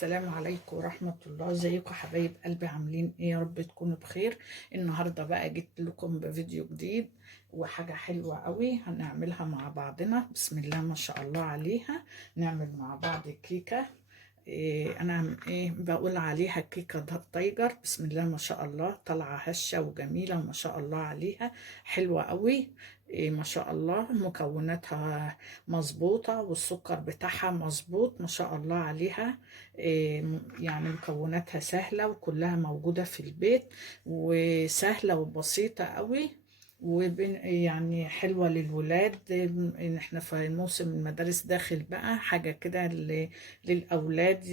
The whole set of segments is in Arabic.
السلام عليكم ورحمة الله. ازيكم حبايب قلبي؟ عاملين ايه؟ يا رب تكونوا بخير. النهاردة بقى جيت لكم بفيديو جديد وحاجة حلوة قوي هنعملها مع بعضنا. بسم الله ما شاء الله عليها. نعمل مع بعض كيكة. انا بقول عليها كيكة تايجر. بسم الله ما شاء الله، طالعة هشة وجميلة وما شاء الله عليها، حلوة قوي. ما شاء الله مكوناتها مظبوطة والسكر بتاعها مظبوط ما شاء الله عليها. يعني مكوناتها سهلة وكلها موجودة في البيت، وسهلة وبسيطة قوي. يعني حلوة للولاد. إن احنا في موسم المدارس داخل بقى، حاجة كده للأولاد.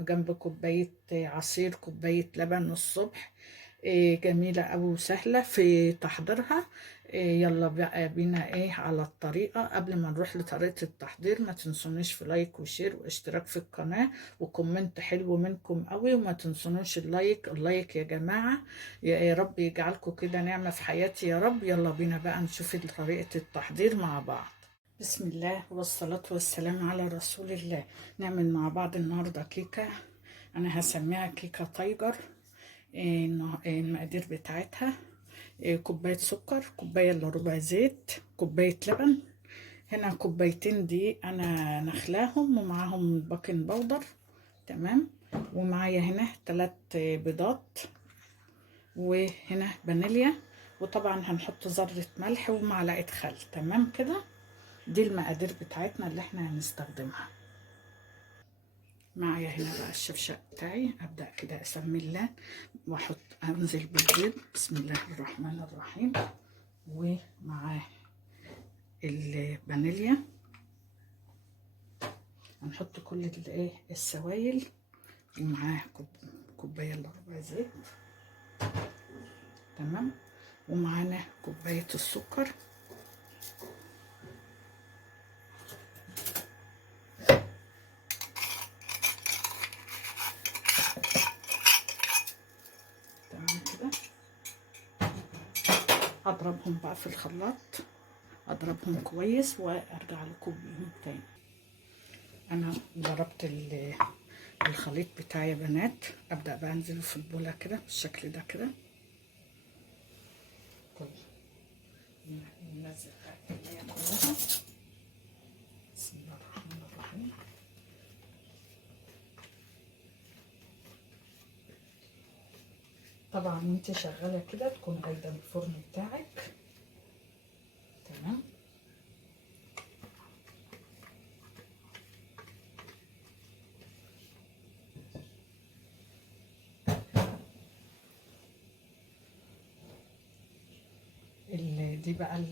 جنب كوباية عصير، كوباية لبن الصبح. جميلة أوي وسهلة في تحضيرها. يلا بقى بينا على الطريقة. قبل ما نروح لطريقة التحضير، ما تنسونيش في لايك وشير واشتراك في القناة وكومنت حلو منكم قوي. وما تنسونوش اللايك يا جماعة. يا رب يجعلكم كده نعمة في حياتي يا رب. يلا بينا بقى نشوف طريقة التحضير مع بعض. بسم الله والصلاة والسلام على رسول الله. نعمل مع بعض النهاردة كيكة. أنا هسميها كيكة تايجر. المقادير بتاعتها: كوباية سكر، كوباية الا ربع زيت، كوباية لبن. هنا كوبايتين دي أنا نخلاهم ومعاهم باكنج باودر. تمام. ومعايا هنا 3 بيضات، وهنا فانيليا، وطبعا هنحط ذرة ملح ومعلقة خل. تمام كده. دي المقادير بتاعتنا اللي احنا هنستخدمها. معايا هنا بقى الشفشق بتاعي. ابدا كده اسمي الله واحط، انزل بالبيض. بسم الله الرحمن الرحيم. ومعاه الفانيليا. هنحط كل السوائل. ومعاه كوبايه الا ربع زيت. تمام. ومعانا كوبايه السكر. اضربهم بقى في الخلاط، اضربهم كويس وارجع لكم بيهم تاني. انا ضربت الخليط بتاعي يا بنات. ابدا بقى انزله في البوله كده بالشكل ده كده. ننزل بقى الكميه كلها. بسم الله الرحمن الرحيم. طبعا وانت شغاله كده تكون قايده الفرن بتاعك. تمام. دي بقى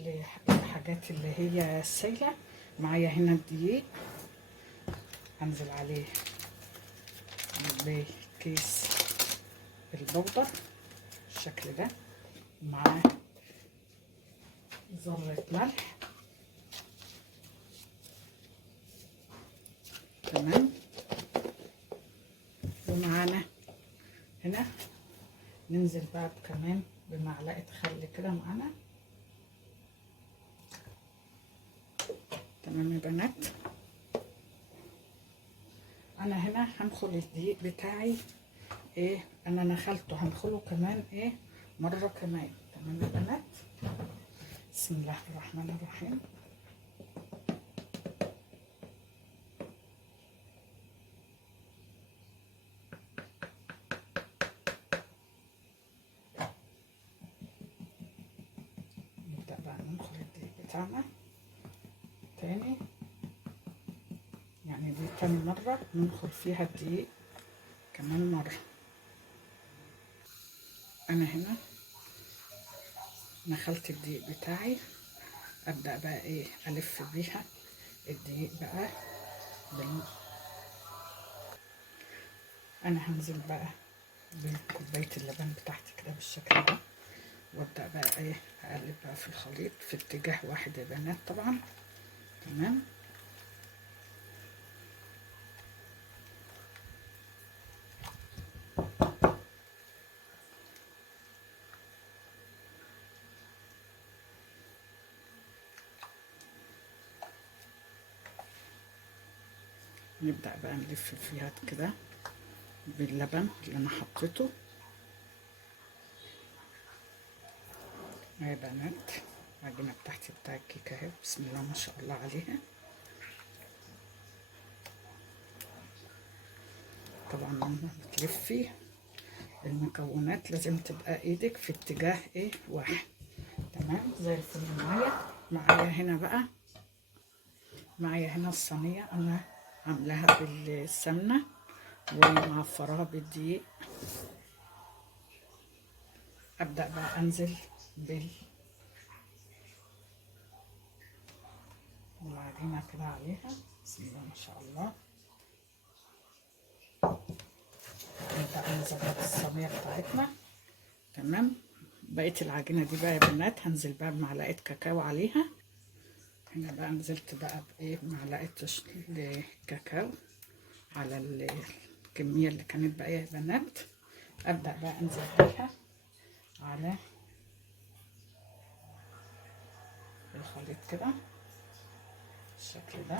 الحاجات اللي هي السايله. معايا هنا الدقيق، هنزل عليه كيس البودر بالشكل ده، معاه ذرة ملح. تمام. ومعانا هنا ننزل بقى كمان بمعلقة خل كده معانا. تمام يا بنات. انا هنا هنخل الدقيق بتاعي. انا نخلته، هنخله كمان مرة كمان. تمام يا بنات. بسم الله الرحمن الرحيم. نبدأ بقى ننخل الدقيق بتاعنا تاني. يعني دي تاني مرة ننخل فيها الدقيق كمان مرة. انا هنا نخلت الدقيق بتاعي. ابدأ بقى الف بيها الدقيق بقى انا هنزل بقى بكوبايه اللبن بتاعتي كده بالشكل ده، وابدا بقى اقلب بقى في الخليط في اتجاه واحد يا بنات طبعا. تمام. نبدا بقى نلف فيها كده باللبن اللي انا حطيته. يا بنات العجينه بتاعتي بتاع الكيكه اهي، بسم الله ما شاء الله عليها. طبعا لما بتلفي المكونات لازم تبقى ايدك في اتجاه ايه واحد. تمام زي الفل. معايا هنا بقى، معايا هنا الصينيه انا عاملاها بالسمنه ومعفراها بالدقيق. ابدا بقى انزل بالعجينه كده عليها، بسم الله ما شاء الله. نبدا نظبط الصينيه بتاعتنا. تمام. بقيه العجينه دي بقى يا بنات هنزل بقى بمعلقه كاكاو عليها. هنا بقى نزلت بقى بايه معلقه الكاكاو على الكميه اللي كانت بقى يا بنات. ابدا بقى انزل بيها على الخليط كده بالشكل ده.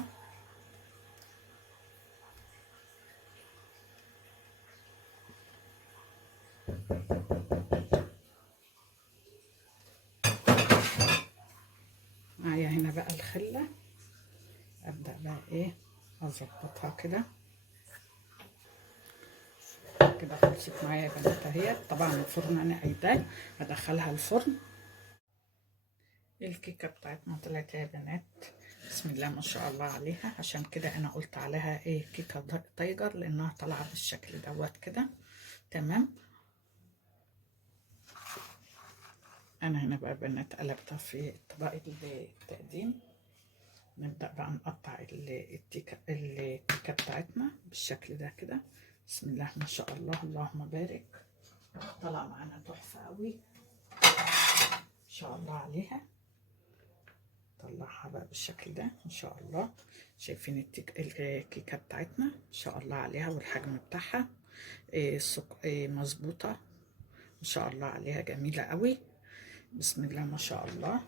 معايا هنا بقى الخله، ابدا بقى ايه اظبطها كده. كده خلصت معايا يا بنات اهي. طبعا الفرن انا قايداه هدخلها الفرن. الكيكه بتاعتنا طلعت يا بنات، بسم الله ما شاء الله عليها. عشان كده انا قلت عليها ايه كيكه تايجر، لانها طالعه بالشكل دوت كده. تمام. انا هنا بقى بنات قلبتها في طبق التقديم. نبدا بقى نقطع الكيكه بتاعتنا بالشكل ده كده. بسم الله ما شاء الله اللهم بارك. طلع معانا تحفه قوي ان شاء الله عليها. طلعها بقى بالشكل ده ان شاء الله. شايفين الكيكه بتاعتنا ان شاء الله عليها، والحجم بتاعها مظبوطه ان شاء الله عليها، جميله قوي. بسم الله ما شاء الله.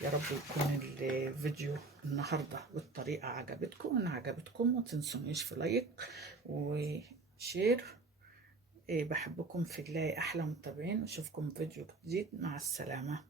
يا رب يكون الفيديو النهارده والطريقه عجبتكم. ان عجبتكم ما تنسونيش في لايك وشير. بحبكم في الله احلى متابعين. اشوفكم فيديو جديد، مع السلامه.